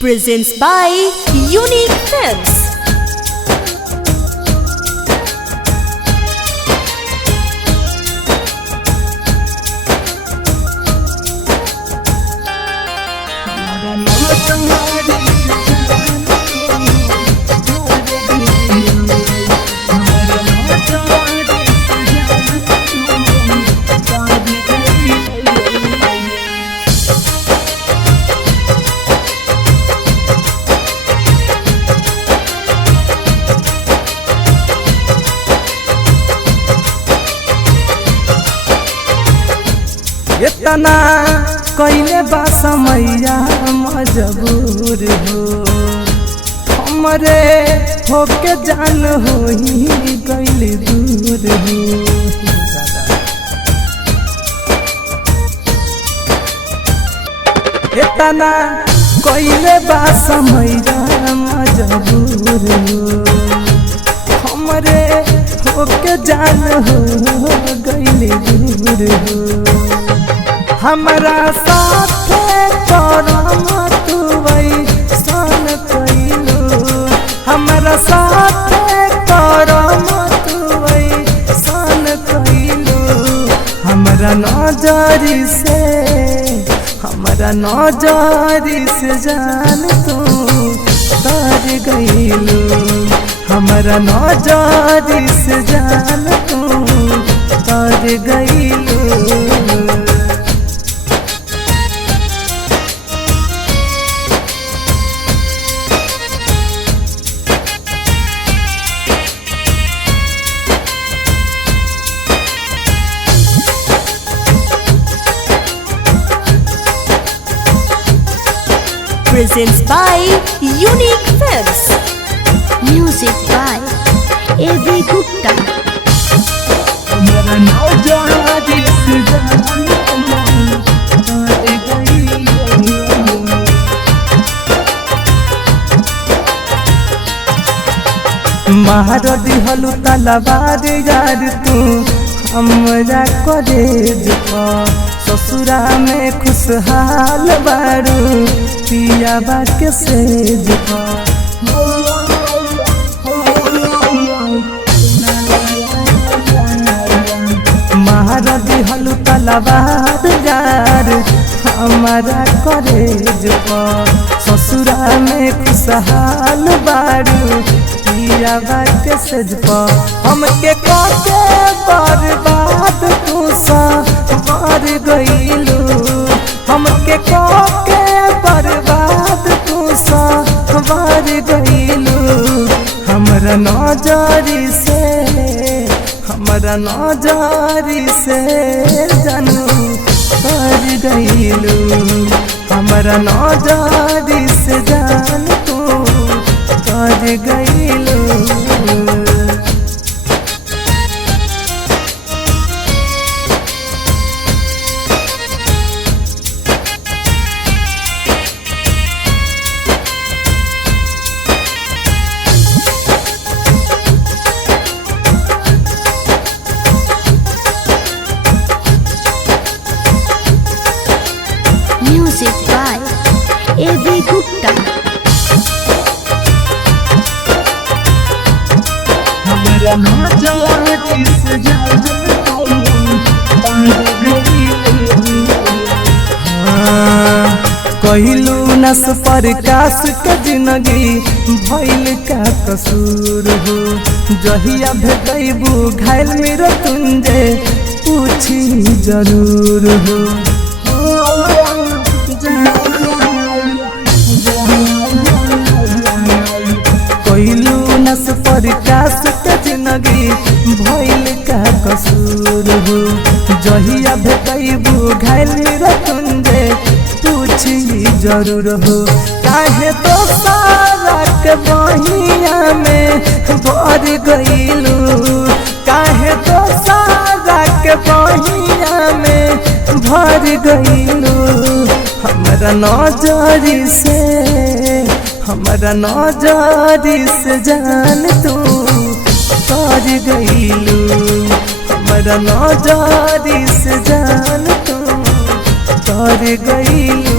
presents by Unique Films. इतना कइले बा समैया मजबूर हो हमरे होके जान होई गइल दूर हो। इतना कइले बा समैया मजबूर हो हमरे होके जान हो गइल दूर हो। हमरा साथे करम तू वैसन कइलू हमरा साथे करम तू वैसन कइलू हमरा नजरी से जान तू तर गइलू हमरा नजरी से जान तू तर गइलू। Presents by Unique Films. Music by A.V. Gupta. मारो दिहलु तलवार यार तू हमरा कॉलेज ससुरा में खुशहाल बारू पियाबा के सेज मारा दिहलु तलवार यार हमारा कॉलेज ससुरा में खुशहाल बारू पियाबा के सेज हमके काके बर्बाद तू सा मर गइलू हमके काके बर्बाद तू सा मर गइलू हमरा नजरी से जानू कर गइलू हमरा नजरी से जान तू कर गइलू। Music by A.V. Gupta. कहलू नस प्रकाश के जिंदगी भइल का कसूर हो जहिया भेटैबू घायल मेरा तुंजे पूछी जरूर हो। कहलू नस प्रकाश के जिंदगी भइल का कसूर हो जहिया भेटैबू घायल मेरा तुंजे पूछी जरूर हो। काहे तो सारा के बहिया में भर गइलू काहे तो सारा के बहिया में भर गइलू हमरा नजरी से जान तू तर गइलू हमरा नजरी से जान तू तर गइलू।